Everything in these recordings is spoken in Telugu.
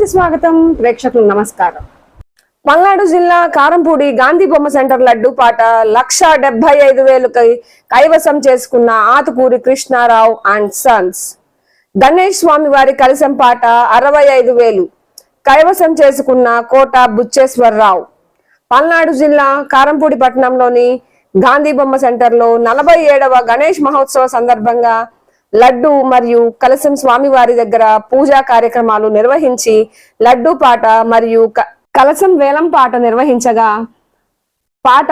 కి స్వాగతం. ప్రేక్షకులు నమస్కారం. పల్నాడు జిల్లా కారంపూడి గాంధీ బొమ్మ సెంటర్ లడ్డు పాట 1,75,000 కైవసం చేసుకున్న ఆతుకూరి కృష్ణారావు అండ్ సన్స్. గణేష్ స్వామి వారి కలశం పాట 65,000 కైవసం చేసుకున్న కోట బుచ్చేశ్వరరావు. పల్నాడు జిల్లా కారంపూడి పట్టణంలోని గాంధీ బొమ్మ సెంటర్లో 47వ గణేష్ మహోత్సవ సందర్భంగా లడ్డు మరియు కలశం స్వామివారి దగ్గర పూజా కార్యక్రమాలు నిర్వహించి లడ్డు పాట మరియు కలశం వేలం పాట నిర్వహించగా పాట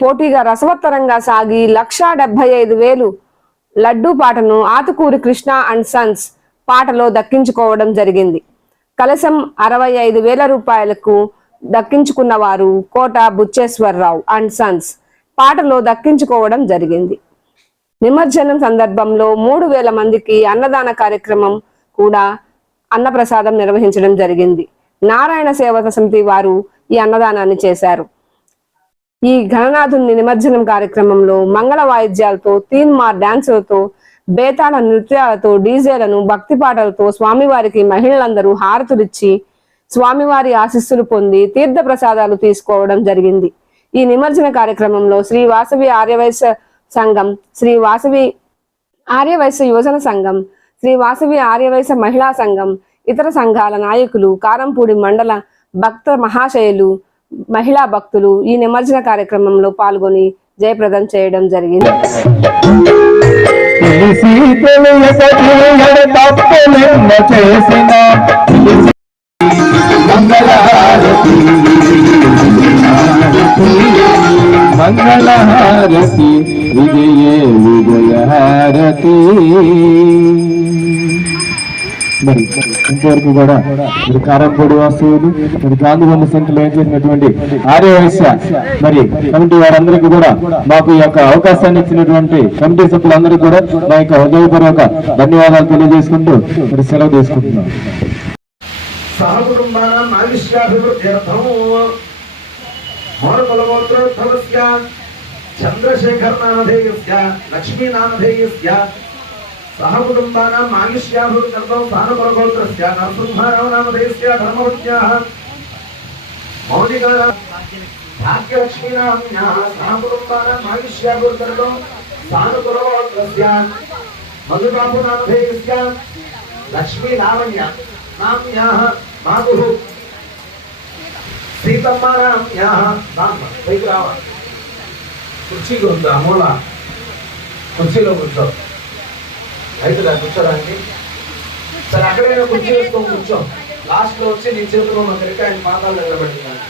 పోటీగా రసవత్తరంగా సాగి 1,75,000 లడ్డు పాటను ఆతుకూరి కృష్ణ అండ్ సన్స్ పాటలో దక్కించుకోవడం జరిగింది. కలశం 65,000 రూపాయలకు దక్కించుకున్న వారు కోట బుచ్చేశ్వరరావు అండ్ సన్స్ పాటలో దక్కించుకోవడం జరిగింది. నిమజ్జనం సందర్భంలో 3,000 మందికి అన్నదాన కార్యక్రమం కూడా అన్నప్రసాదం నిర్వహించడం జరిగింది. నారాయణ సేవక సమితి వారు ఈ అన్నదానాన్ని చేశారు. ఈ గణనాథుని నిమజ్జనం కార్యక్రమంలో మంగళ వాయిద్యాలతో, తీన్మార్ డాన్సులతో, బేతాళ నృత్యాలతో, డీజేలను, భక్తి పాటలతో స్వామివారికి మహిళలందరూ హారతులిచ్చి స్వామివారి ఆశీస్సులు పొంది తీర్థ ప్రసాదాలు తీసుకోవడం జరిగింది. ఈ నిమజ్జన కార్యక్రమంలో శ్రీ వాసవి ఆర్యవైశ్య సంఘం, శ్రీ వాసవి ఆర్యవైశ్య యువజన సంఘం, శ్రీ వాసవి ఆర్యవైశ్య మహిళా సంఘం, ఇతర సంఘాల నాయకులు, కారంపూడి మండల భక్త మహాశయులు, మహిళా భక్తులు ఈ నిమజ్జన కార్యక్రమంలో పాల్గొని జయప్రదం చేయడం జరిగింది. మంగళహారతి విజయహారతి. మరి ఇంతవరకు కూడా మరి కారంపూడి వాసువులు, మరి గాంధీ బొమ్మ సెంటర్లో ఏం చేసినటువంటి ఆర్యవైశ్య మరి కమిటీ వారందరికీ కూడా మాకు ఈ యొక్క అవకాశాన్ని ఇచ్చినటువంటి కమిటీ సభ్యులందరికీ కూడా మా యొక్క హృదయపూర్వక ధన్యవాదాలు తెలియజేసుకుంటూ మరి సెలవు తీసుకుంటున్నాం. చంద్రశేఖర్ నామధేయస్య లక్ష్మీ నామధేయస్య సహ కుటుంబానాం ఆయుష్యాభివృద్ధ్యర్థం స్థానపరగోత్రస్య నరసింహారావు నామధేయస్య ధర్మవత్యాః మౌలికానాం భాగ్యలక్ష్మీ నామ్యాః సహ కుటుంబానాం ఆయుష్యాభివృద్ధ్యర్థం స్థానపరగోత్రస్య మధుబాబు నామధేయస్య లక్ష్మీ లావణ్య నామ్యాః మాతుః సీతమ్మానామ్యాః బామ్మ పైకి రావాలి. కుర్చీకి ఉందా మూల కుర్చీలో కూర్చో, రైతులా కూర్చోడానికి. సరే అక్కడైనా కుర్చీ వేసుకొని కూర్చో. లాస్ట్ లో వచ్చి నీ చేతిలో దగ్గరికి ఆయన పాదాలు నిలబెట్టినాను.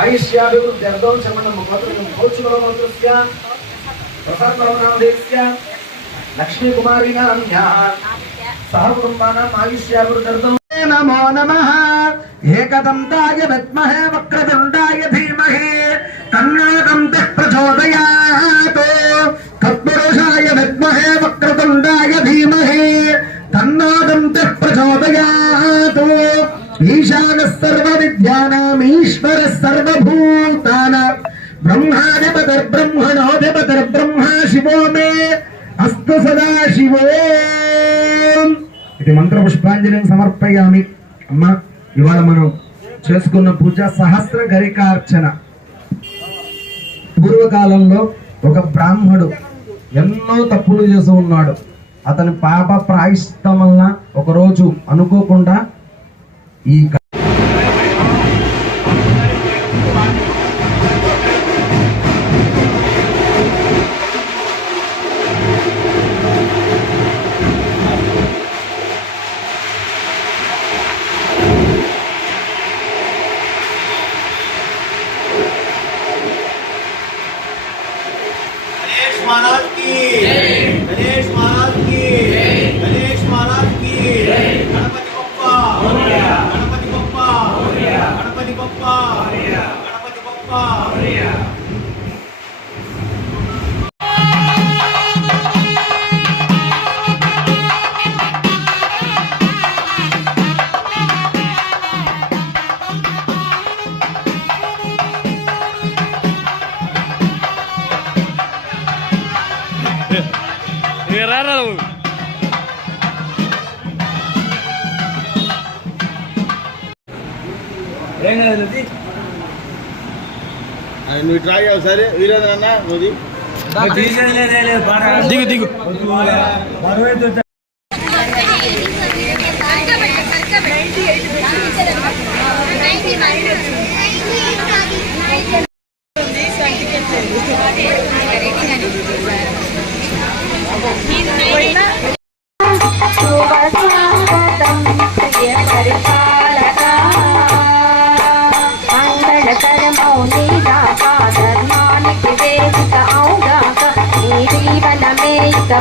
ఆయుష్యాభివృద్ధి అర్థం చెప్పండి. భౌచుకస్య ప్రసాదనామదేశ్య లక్ష్మీ కుమారి సహ కుటుంబానాం ఆయుష్యాభివృద్ధి అర్థం. నమో నమః. ఏకదంతాయ విద్మహే వక్రతుండాయ ధీమహి తన్నో దంతః ప్రచోదయాత్. తత్పురుషాయ విద్మహే వక్రతుండాయ ధీమహి తన్నో దంతః ప్రచోదయాత్. ఈశానః సర్వవిద్యానాం ఈశ్వరః సర్వభూతానాం బ్రహ్మాధిపతిర్బ్రహ్మణోధిపతిర్బ్రహ్మ శివో మే అస్తు సదాశివో. ఇది మంత్రపుష్పాంజలిని సమర్పయామి. అమ్మ, ఇవాళ మనం చేసుకున్న పూజ సహస్ర గరికార్చన. పూర్వకాలంలో ఒక బ్రాహ్మడు ఎన్నో తప్పులు చేసి ఉన్నాడు. అతని పాప ప్రాయశ్చిత్తం వలన ఒకరోజు అనుకోకుండా ఈ महाराज की गणेश महाराज की गणेश महाराज की गणपति बप्पा गणपति बप्पा गणपति बप्पा गणपति बप्पा. నువ్వు ట్రై ఒకసారి వీరేంద్రన్న నువ్వు దిగు దిగు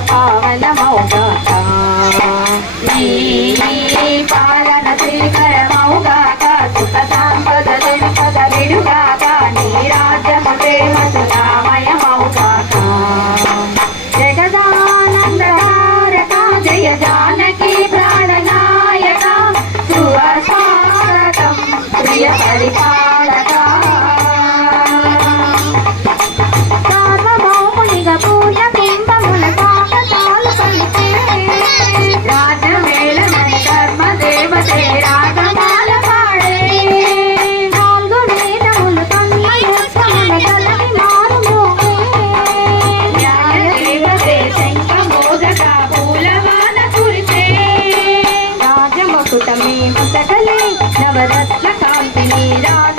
పావనమౌగాక ఈ పాలన శ్రీకరమౌగాక సుఖ సంపద సంపద విడుగాక నీ రాజ్యము ప్రేమ సుధామయమౌగాక జగదానందకారక జయ జానకి ప్రాణనాయక సుస్వాగతం ప్రియ పరిపాలక సార్వభౌమునిగా పూర్ణ బింబముల పాపతాలు పలికే రాజమేళమని ధర్మ దేవతే రాగమాల పాడే నాలుగు వేదములు తన్మయోత్సముల కలవి మారుమోగే న్యాయ దేవతే శంఖ మోదక పూలవాన కురిసే రాజముకుటమే ముతకలే నవరత్న కాంతిని రాజ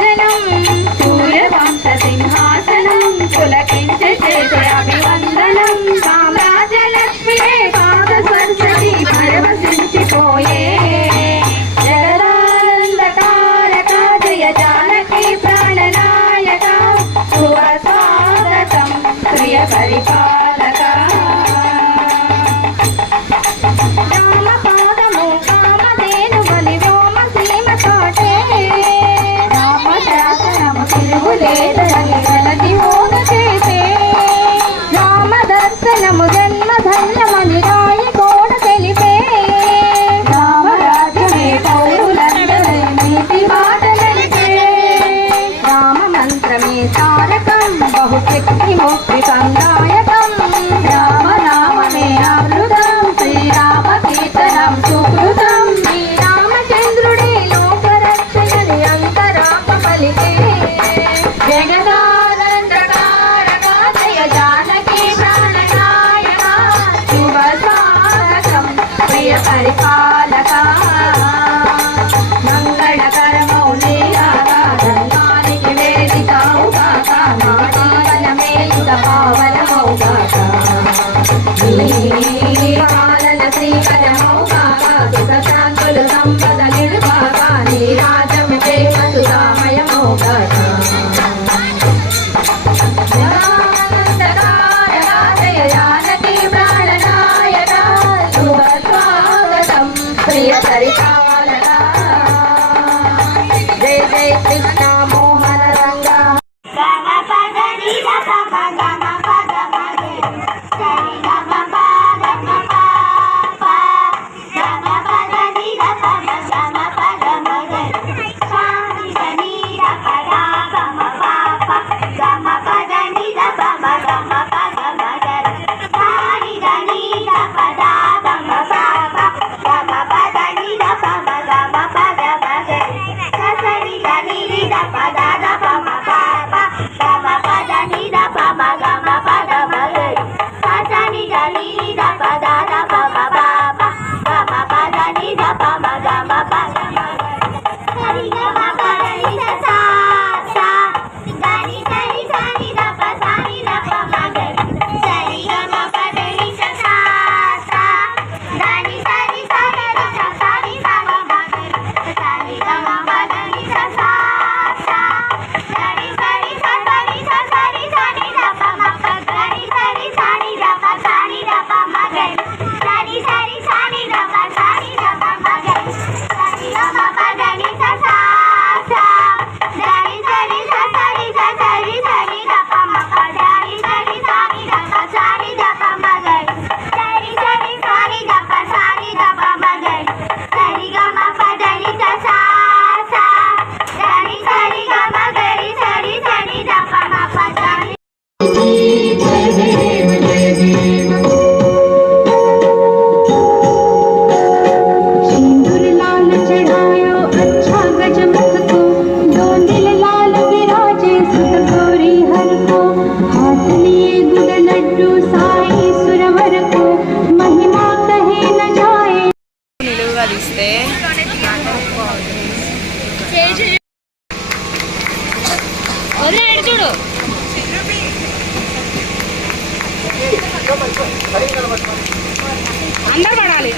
అందరు పడాలి.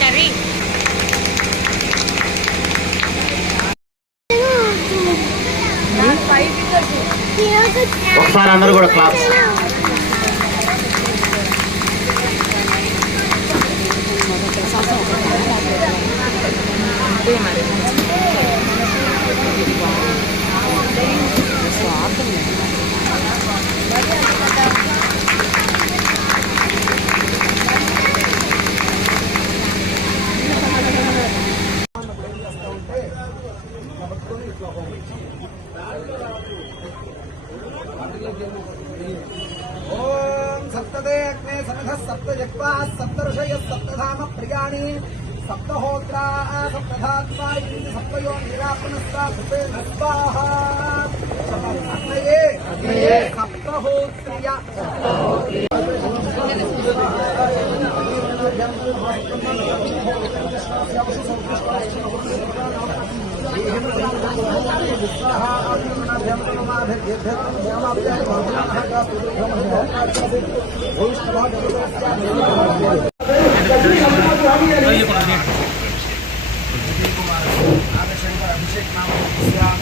సరే ఒకసారి అందరూ కూడా క్లాస్ ఓం సప్తదే అగ్నే సమిధ సప్త జగ్వా సప్త ఋషయ సప్తధామ ప్రియాణి సప్తహోత్రా సప్తధాత్మా ఇంద్ర సప్తయో నిరాపనస్తా సుపే స్వాహ అగ్నయే సప్తహోత్రియ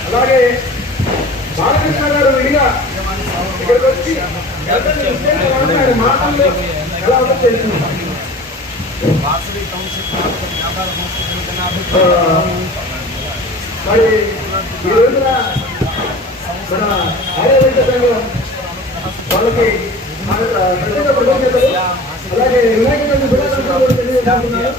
అలాగే బాలకృష్ణ గారు విడిగా ఇక్కడికి వచ్చి మాటల్లో ఎలా ఉందో తెలుసుకుంటాం. మరి ఈ రోజున మన ఆర్యవైశ్య సంఘం వాళ్ళకి ప్రత్యేక కృతజ్ఞతలు. అలాగే వినాయక చవితి శుభాకాంక్షలు కూడా తెలియజేస్తున్నారు.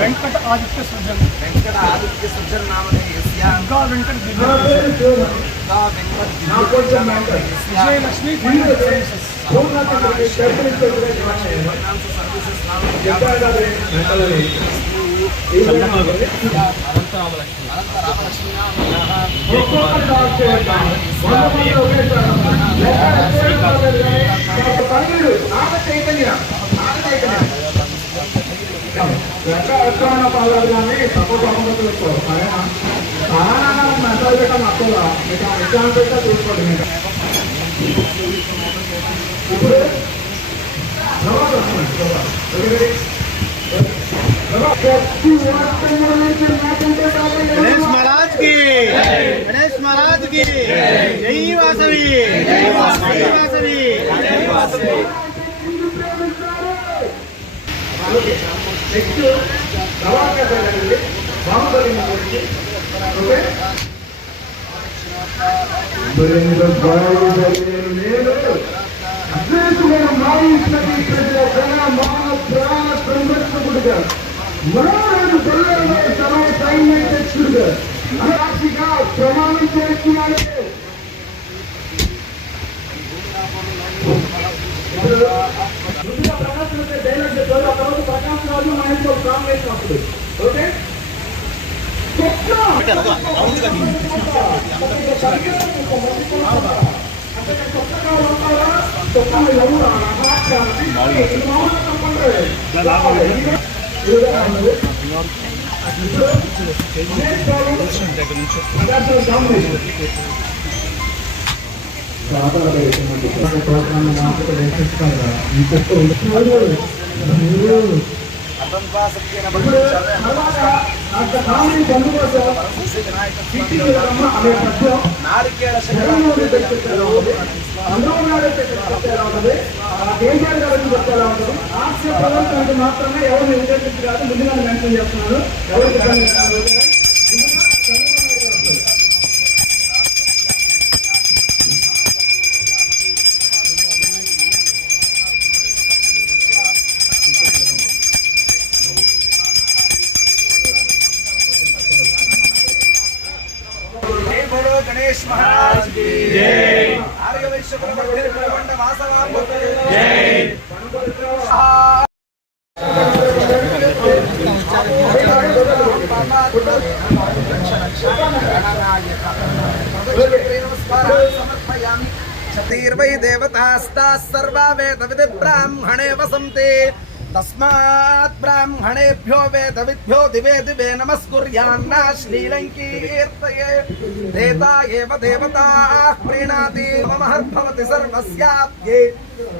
వెంకట ఆదిత్య సృజన్ విజయలక్ష్మి गणेश महाराज की जय वासवी जय वासवी ప్రమాణం చేస్తున్నాడు. ముందుగా ప్రకాశం డైలాగ్ చెప్పారు. ఆ తర్వాత ప్రకాశ్ రాజు మా ఇంట్లో కాంబినేషన్ వస్తుంది. ఓకే మాత్రమే ఎవరిని ఉద్దేశించి కాదు, ముందుగా మెన్షన్ చేస్తున్నాను. ఎవరికి गणेश महाराज की जय। आर्य वैश्य ब्रह्मंड वासवा जय। देवैर्वै देवतास्ताः सर्वा वेदविदि ब्राह्मणे वसन्ति तस्मात् ब्राह्मणेभ्यो वेदविद्भ्यो दिवे दिवे नमस्कुर्यान्ना श्रीलङ्कीर्तये देता एव देवताः प्रीणाति ममहर्भवति सर्वस्याप्ये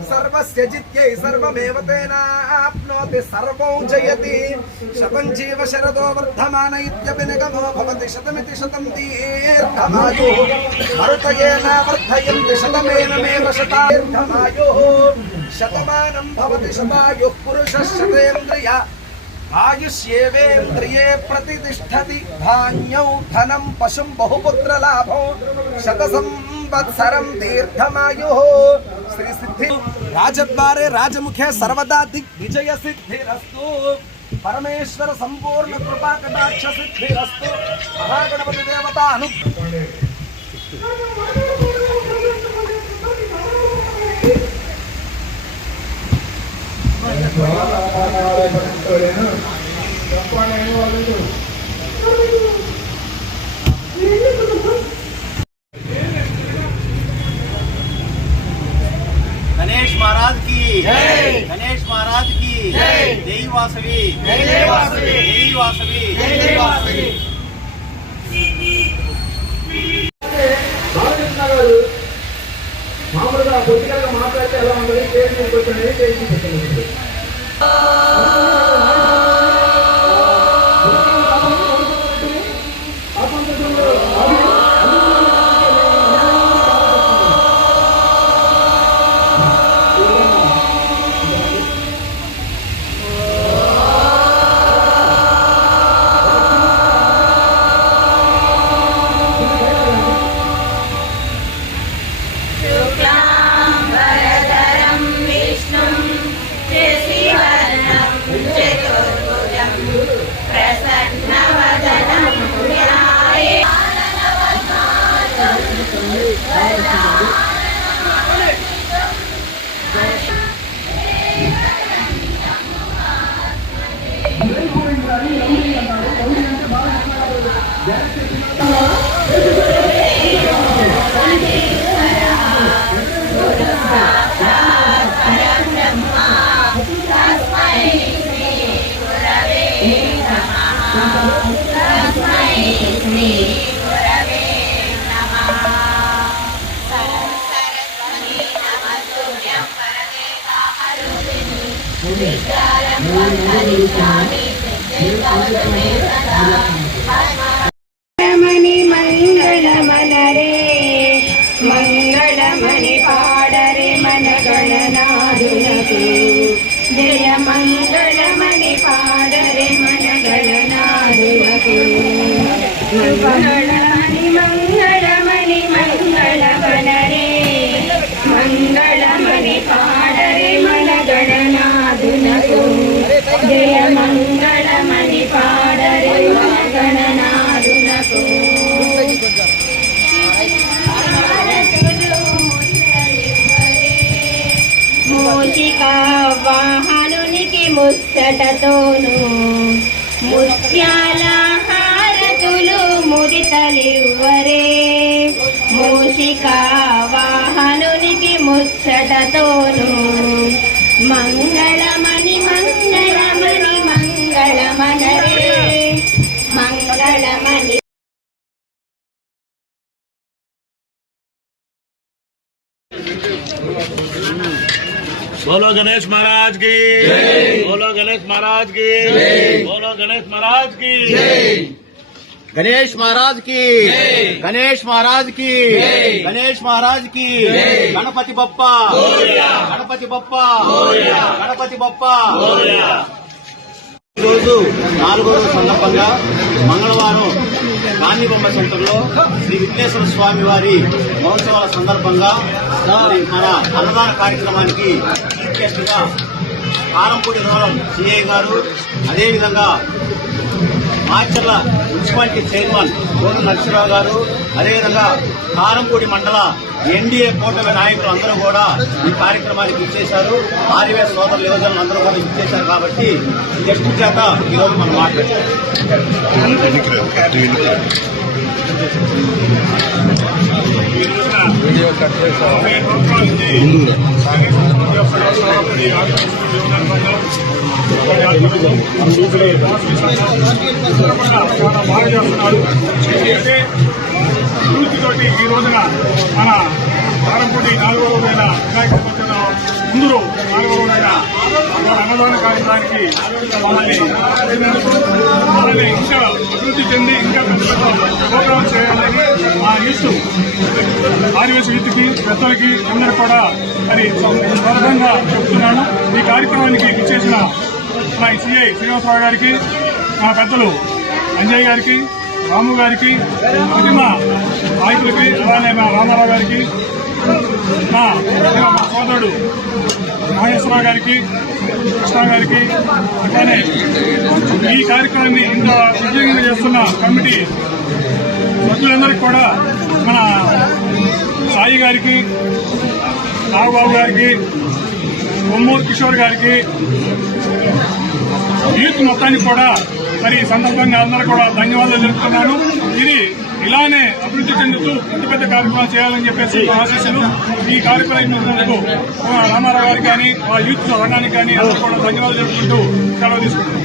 सर्वस्य जित्यै सर्वमेव तेनाप्नोति सर्वं जयति शतं जीव शरदो वर्धमान इत्यपि निगमो भवति शतमिति शतं दीर्घमायुः मरुतयेन वर्धयन्ति शतमेनमेव शतादीर्घमायुः शतमानं भवति शतायुः पुरुषः शतेन्द्रिय आयुष्येवेन्द्रिये प्रतिष्ठति धान्यौ धनं पशुं बहुपुत्रलाभो शतसंवत्सरं दीर्घमायुः श्री सिद्धि राजद्वारे राजमुखे सर्वदा दिग्विजय सिद्धिरस्तु परमेश्वर संपूर्ण कृपा कटाक्ष सिद्धिरस्तु महागणपति देवता गणेश महाराज की जय। गणेश महाराज की जय। जय वासवी जय वासवी जय वासवी जय वासवी। బాలకృష్ణ గారు మామూలుగా పొలిటికల్గా మాట్లాడితే ఎలా ఉంటుంది స్టేజ్ మీద కూర్చొని స్టేజ్ మీద కూర్చొని शुक्लाम्बरधरं विष्णुं शशिवर्णं चतुर्भुजं प्रसन्नवदनं ध्याये मणि मंगलमनरे मंगलमणि पाडरे मन गणनादुनकु जय मंगलमणि पाडरे मन गणनादुनकु मंगलमणि मंगलमणि मंगलमनरे मंगलमणि पाडरे मन गणनादुनकु जय मंगलमणि पाडरे मन गणनादुनकु మూషికా వాహనునికి ముచ్చటతోను ముత్యాల హారతులు మురితలివ్వరే మూషికా వాహనునికి ముచ్చటతోను మంగళమణి మంగళమణి మంగళమనరే మంగళమణి बोलो गणेश महाराज की जय। बोलो गणेश महाराज की जय। बोलो गणेश महाराज की जय। गणेश महाराज की जय। गणेश महाराज की जय। गणेश महाराज की जय। गणपति बप्पा गणपति बप्पा गणपति बप्पा। రోజు 4వ రోజు సందర్భంగా మంగళవారం గాంధీబొమ్మ సెంటర్లో శ్రీ విఘ్నేశ్వర స్వామి వారి మహోత్సవాల సందర్భంగా మన అన్నదాన కార్యక్రమానికి చీఫ్ గెస్ట్ గా కారంపూడి రూరల్ సిఐ గారు, అదేవిధంగా మాచర్ల మున్సిపాలిటీ చైర్మన్ కోరు నరసింహరావు గారు, అదేవిధంగా కారంపూడి మండల ఎన్డీఏ కూటమి నాయకులు అందరూ కూడా ఈ కార్యక్రమానికి ఇచ్చేశారు. ఆర్యవేశ సోదరుల యువజనులు అందరూ కూడా ఇచ్చేశారు. కాబట్టి గెస్ట్ చేత ఈరోజు మనం మాట్లాడుతున్నాం. వీడియో కట్ చేశారు. అభివృద్ధితోటి ఈ రోజున మన కారంపూడి 4వ రోజైన వినాయక చవితి ముందు 4వ రోజైన అన్నదాన కార్యక్రమానికి మనల్ని ఇంకా అభివృద్ధి చెంది ఇంకా ప్రోగ్రాం చేయాలని మా యూత్ ఆదివాసీ యూత్కి పెద్దలకి అందరూ కూడా మరి స్వాగతంగా చెప్తున్నాను. ఈ కార్యక్రమానికి ఇచ్చేసిన మా సిఐ శ్రీనివాసరావు గారికి, మా పెద్దలు అంజయ్ గారికి, రాము గారికి, ఉద్యమ నాయకులకి, అలానే మా రామారావు గారికి, మా సోదరుడు నాగేశ్వరరావు గారికి, కృష్ణ గారికి, అట్లానే ఈ కార్యక్రమాన్ని ఇంత విజయంగా చేస్తున్న కమిటీ సభ్యులందరికీ కూడా మన సాయి గారికి, నాగబాబు గారికి, కొమ్మూరు కిషోర్ గారికి, యూత్ మొత్తానికి కూడా మరి ఈ సందర్భంగా అందరూ కూడా ధన్యవాదాలు తెలుపుతున్నాను. ఇది ఇలానే అభివృద్ధి చెందుతూ పెద్ద పెద్ద కార్యక్రమాలు చేయాలని చెప్పేసి ఆశీస్సులు. ఈ కార్యక్రమానికి రామారావు గారికి కానీ మా యూత్ రంగానికి కానీ అందరూ కూడా ధన్యవాదాలు తెలుపుకుంటూ సెలవు తీసుకుంటున్నాం.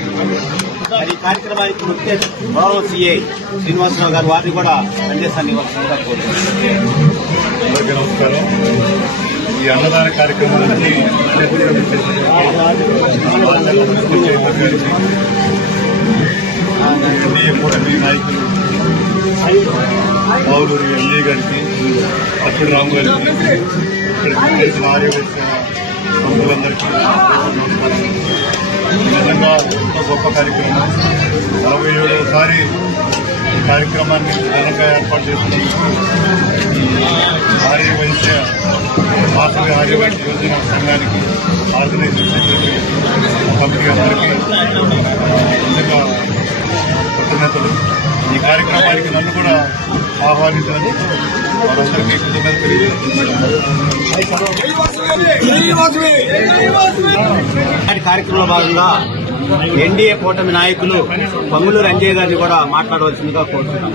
ఈ కార్యక్రమానికి ముఖ్య గౌరవ సిఐ శ్రీనివాసరావు గారు వారిని కూడా సందేశాన్ని ఇవ్వాల్సిందిగా కోరుతున్నాను. అందరికీ నమస్కారం. ఈ అన్నదాన కార్యక్రమానికి ఎన్డీఏ కూటమి నాయకులు బావులూరు ఎల్ఏ గారికి, అప్పుడు రాము గారికి, ఇక్కడికి చేసిన ఆర్యవైశ్య సంస్థలందరికీ నిజంగా ఎంతో గొప్ప కార్యక్రమం. 47వసారి ఈ కార్యక్రమాన్ని ఘనంగా ఏర్పాటు చేస్తున్నందుకు ఆర్యవైశ్య వాసవి ఆర్యవైశ్య యోజన సంఘానికి ఆర్గనైజింగ్ సెక్రటరీ కమిటీ అందరికీ నిజంగా కృతజ్ఞతలు. ఈ కార్యక్రమానికి నన్ను కూడా ఆహ్వానించినందుకు వారందరికీ కృతజ్ఞతలు తెలియజేస్తున్నాను. కార్యక్రమంలో భాగంగా ఎన్డీఏ కూటమి నాయకులు పొంగులూరు అంజయ్ గారిని కూడా మాట్లాడవలసిందిగా కోరుతున్నాం.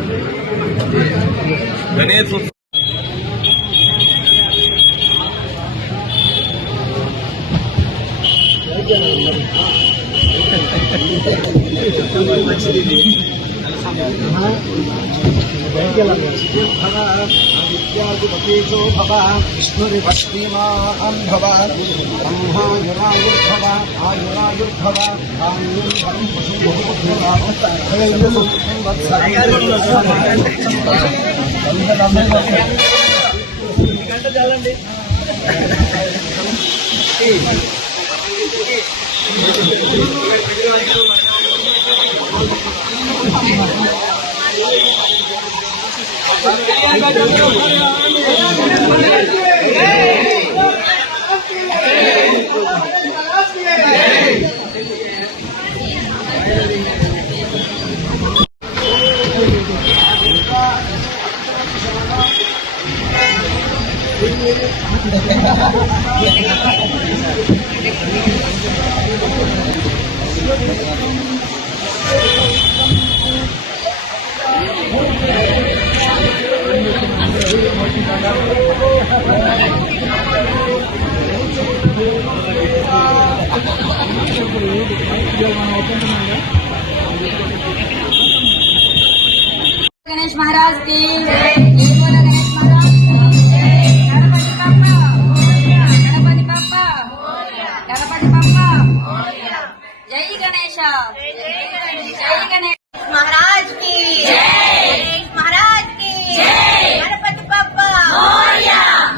విద్యాధిపతేజో భవ విష్ణురిభక్తిమాన్ భవ బ్రహ్మాయురాయుర్భవ ఆయురాయుర్భవ गणेश महाराज की जय। बोलो गणेश महाराज गणपति बाप्पा गणपति बाप्पा जय गणेश जय गणेश महाराज की गणेश महाराज की गणपति बाप्पा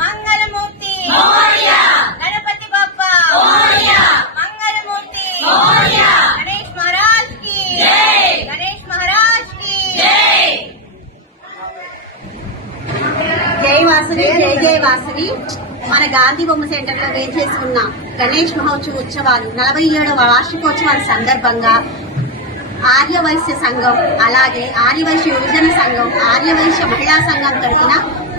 मंगल मूर्ति गणपति बाप्पा मंगल मूर्ति गणेश महाराज की गणेश महाराज की జై వాసవి జై జై వాసవి. మన గాంధీ బొమ్మ సెంటర్ లో వేచేసుకున్న గణేష్ మహోత్సవ ఉత్సవాలు 47వ వార్షికోత్సవాల సందర్భంగా ఆర్యవైశ్య సంఘం, అలాగే ఆర్యవైశ్య యువజన సంఘం, ఆర్యవైశ్య మహిళా సంఘం తరఫున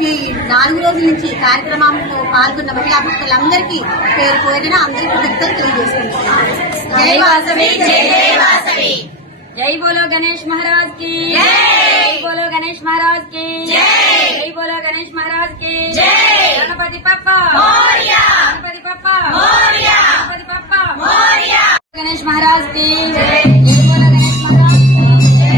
ఈ 4 రోజుల నుంచి కార్యక్రమంలో పాల్గొన్న మహిళా భక్తులందరికీ పేరు పేరున అందరికీ కృతజ్ఞతలు తెలియజేస్తున్నాను. जय वासवी जय वासवी। जय बोलो गणेश महाराज की जय। बोलो गणेश महाराज की जय। बोलो गणेश महाराज की जय। गणपति पप्पा मोरया, गणपति पप्पा मोरया, गणपति पप्पा मोरया। गणेश महाराज की जय। जय बोलो गणेश महाराज की जय।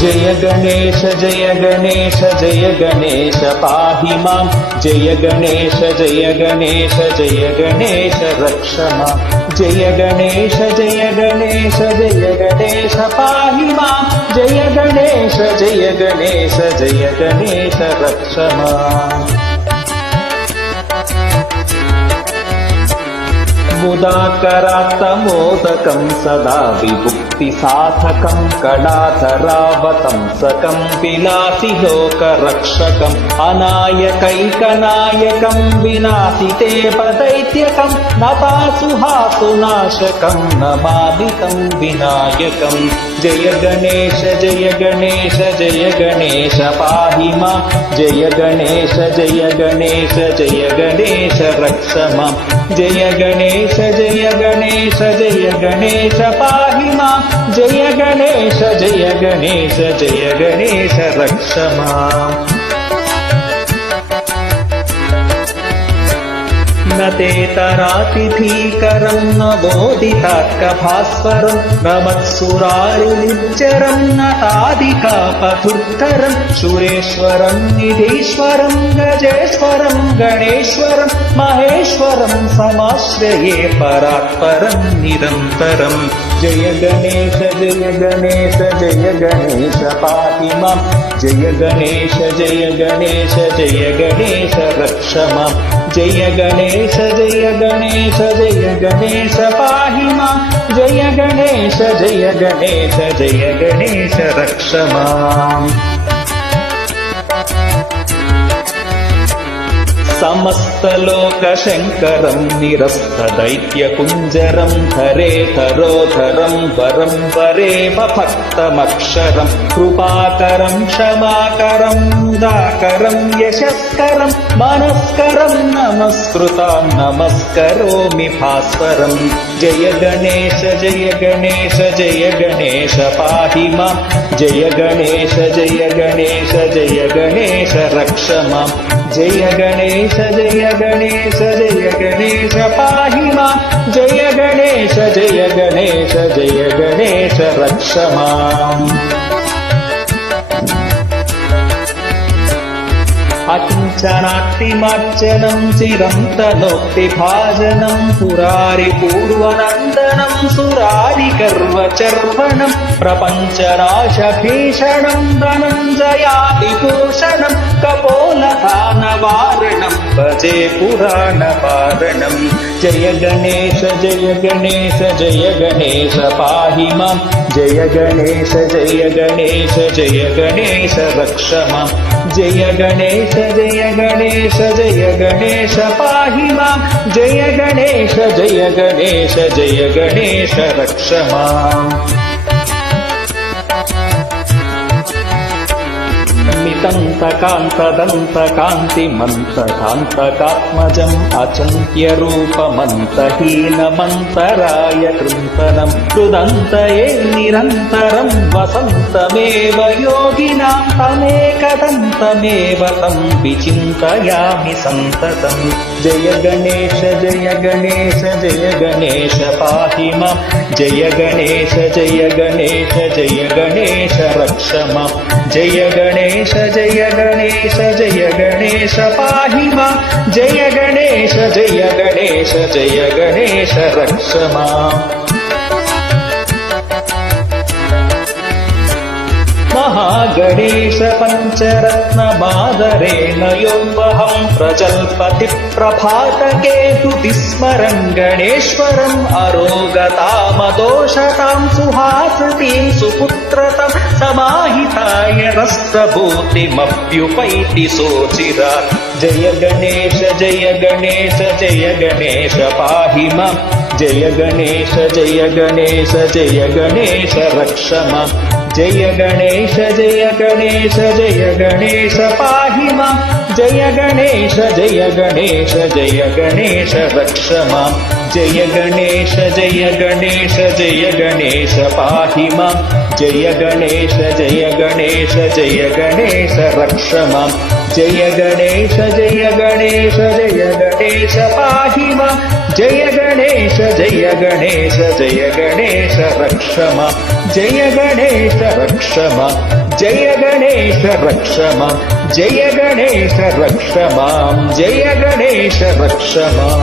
जय गणेश जय गणेश जय गणेश पाहि मां। जय गणेश जय गणेश जय गणेश रक्ष मां। जय गणेश जय गणेश जय गणेश पाहि मां। जय गणेश जय गणेश जय गणेश रक्ष मां। मुदाकरात्तमोदकं सदा विभुक्तिसाधकं कडाधरावतंसकं विलासिलोकरक्षकम् अनायकैकनायकं विनाशिते पदैत्यकं नतासुहासुनाशकं नमामि तं विनायकं। जय गणेश जय गणेश जय गणेश पाहि मां। जय गणेश जय गणेश जय गणेश रक्ष मां। जय गणेश जय गणेश जय गणेश पाहि मां। जय गणेश जय गणेश जय गणेश रक्ष मां। न ते तरातिथीकरं न बोधितार्कभास्वरं न मत्सुरारिनिर्जरं न तादिकापधुर्धरं सुरेश्वरं निधीश्वरं गजेश्वरं गणेश्वरं महेश्वरं समाश्रये परात्परं निरन्तरं। जय गणेश जय गणेश जय गणेश पाहि मां। जय गणेश जय गणेश जय गणेश रक्ष मां। जय गणेश जय गणेश जय गणेश पाहि मां। जय गणेश जय गणेश जय गणेश रक्ष मां। समस्तलोकशङ्करं निरस्तदैत्यकुञ्जरं धरेधरोधरं वरं वरेव भक्तमक्षरं कृपाकरं क्षमाकरं मुदाकरं यशस्करं मनस्करं नमस्कृतां नमस्करोमि भास्वरं। जय गणेश जय गणेश जय गणेश पाहि मां। जय गणेश जय गणेश जय गणेश रक्ष मां। जय गणेश जय गणेश जय गणेश पाहि मां। जय गणेश जय गणेश जय गणेश रक्ष माम्। अकिञ्चनाट्टिमार्जनं चिरं तनोक्तिभाजनं पुरारिपूर्वनन्दनं सुरारिगर्वचर्वणं प्रपञ्चनाशभीषणं धनञ्जयादिभूषणं कपोलदानवारणं भजे पुराणपारणं। जय गणेश जय गणेश जय गणेश पाहि मां। जय गणेश जय गणेश जय गणेश रक्ष मां। जय गणेश जय गणेश जय गणेश पाहि मां। जय गणेश जय गणेश जय गणेश रक्ष माम्। मितन्तकान्तदन्तकान्तिमन्तकान्तकात्मजम् अचिन्त्यरूपमन्तहीनमन्तराय कृन्तनं कृदन्तये निरन्तरं वसन्तमेव योगिनां तमेकदन्तमेव तं विचिन्तयामि सन्ततम्। जय गणेश जय गणेश जय गणेश पाहि मां। जय गणेश जय गणेश जय गणेश रक्ष मां। जय गणेश जय गणेश जय गणेश पाहि मां। जय गणेश जय गणेश जय गणेश रक्ष माम्। महागणेश पञ्चरत्नमादरेण योऽहं प्रजल्पति प्रभातके स्तुतिस्मरन् गणेश्वरम् अरोगतामदोषतां सुहासिनीं सुपुत्रतं समाहिताय रस्तभूतिमप्युपैति सोचिरात्। जय गणेश जय गणेश जय गणेश पाहि मां। जय गणेश जय गणेश जय गणेश रक्ष माम्। जय गणेश जय गणेश जय गणेश पाहि मां जय गणेश जय गणेश जय गणेश रक्ष मां जय गणेश जय गणेश जय गणेश पाहि मां जय गणेश जय गणेश जय गणेश रक्ष मां जय गणेश जय गणेश जय गणेश पाहि मां जय गणेश जय गणेश जय गणेश रक्ष मां जय गणेश रक्ष मां जय गणेश रक्ष मां जय गणेश रक्ष मां जय गणेश रक्ष मां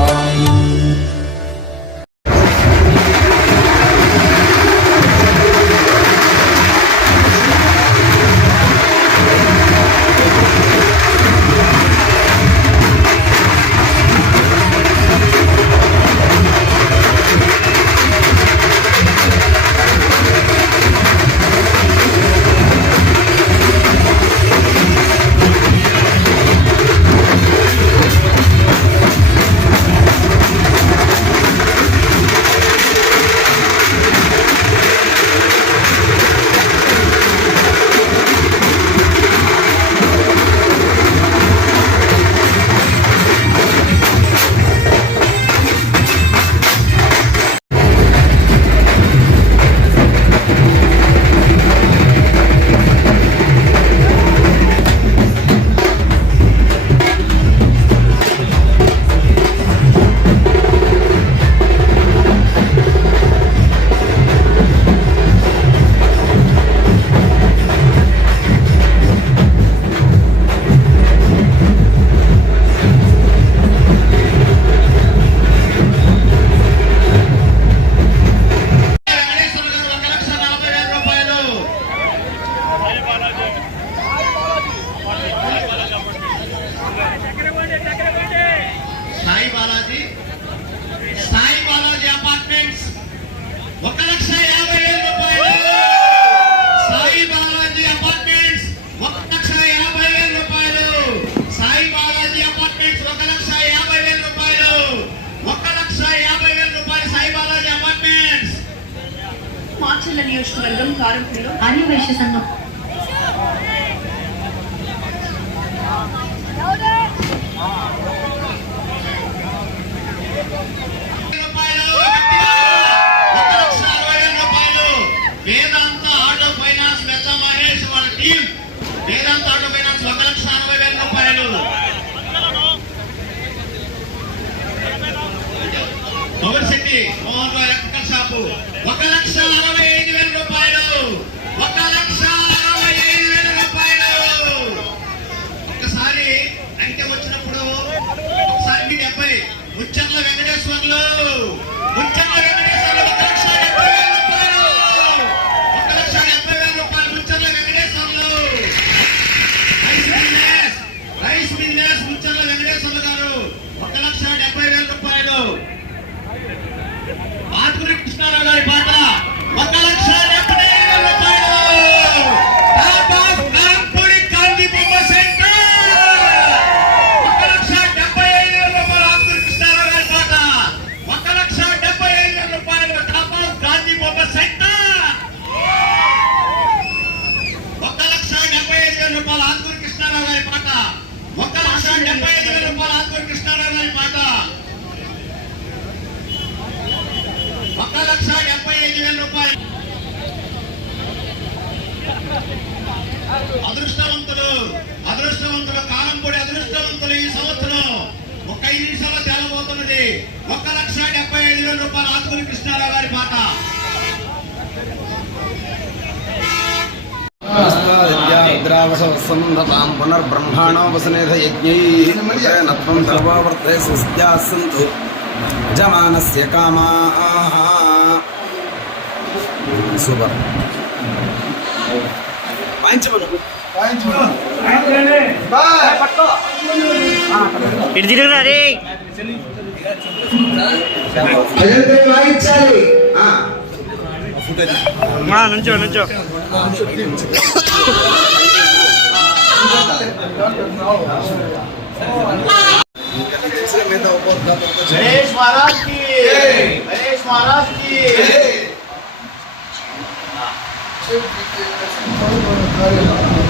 మార్చర్ల నియోజకవర్గం కారంపూడిలో ఆర్యవైశ్య సంఘం వేదాంత ఆటో ఫైనాన్స్ మెచ్చ మహేష్ వాళ్ళ టీం వేదాంత ఆటో ఫైనాన్స్ 1,60,60,000 రూపాయలు. Power city Mohan Rao electrical shop 1,65,000 రూపాయలు. 1,65,000 రూపాయలు. ఒకసారి అంటే వచ్చినప్పుడు ఒకసారి మీ 70 ముచ్చర్ల వెంకటేశ్వర్లు 1,70,000 రూపాయలు. 1,70,000 రూపాయలు ముచ్చర్ల వెంకటేశ్వర్లు. రైస్ బిజినెస్ ముచ్చర్ల వెంకటేశ్వర్లు గారు 1,70,000 రూపాయలు. ఆత్మూరి కృష్ణారావు గారి పాట 1,70,000 రూపాయలు. కారంపూడి గాంధీ బొమ్మ సెంటర్ 1,70,000 రూపాయలు. ఆత్మూరి కృష్ణారావు గారి పాట 1,70,000 రూపాయలు. టాప్ ఆఫ్ గాంధీ బొమ్మ సెంటర్ 1,75,000 రూపాయలు. ఆత్మూరి కృష్ణారావు గారి పాట 1,75,000 రూపాయలు. ఆత్మూరి కృష్ణారావు గారి పాట 1,75,000 రూపాయలు. అదృష్టవంతులు కారంపూడి అదృష్టవంతులు ఈ సంవత్సరం 5 నిమిషాల్లో తేలబోతున్నది. 1,75,000 రూపాయలు. ఆత్మూరి కృష్ణారావు గారి పాట విద్రావసంధతాం పునర్బ్రహ్మాణో వసనేధ యజ్ఞైనత్వం సర్వావర్తే సుస్యాస్సంతు జమానస్య కామాః. సూపర్. ఇటు తిరుగురా రే. నుంచో गणेश महाराज की చేసి కార్యాలయం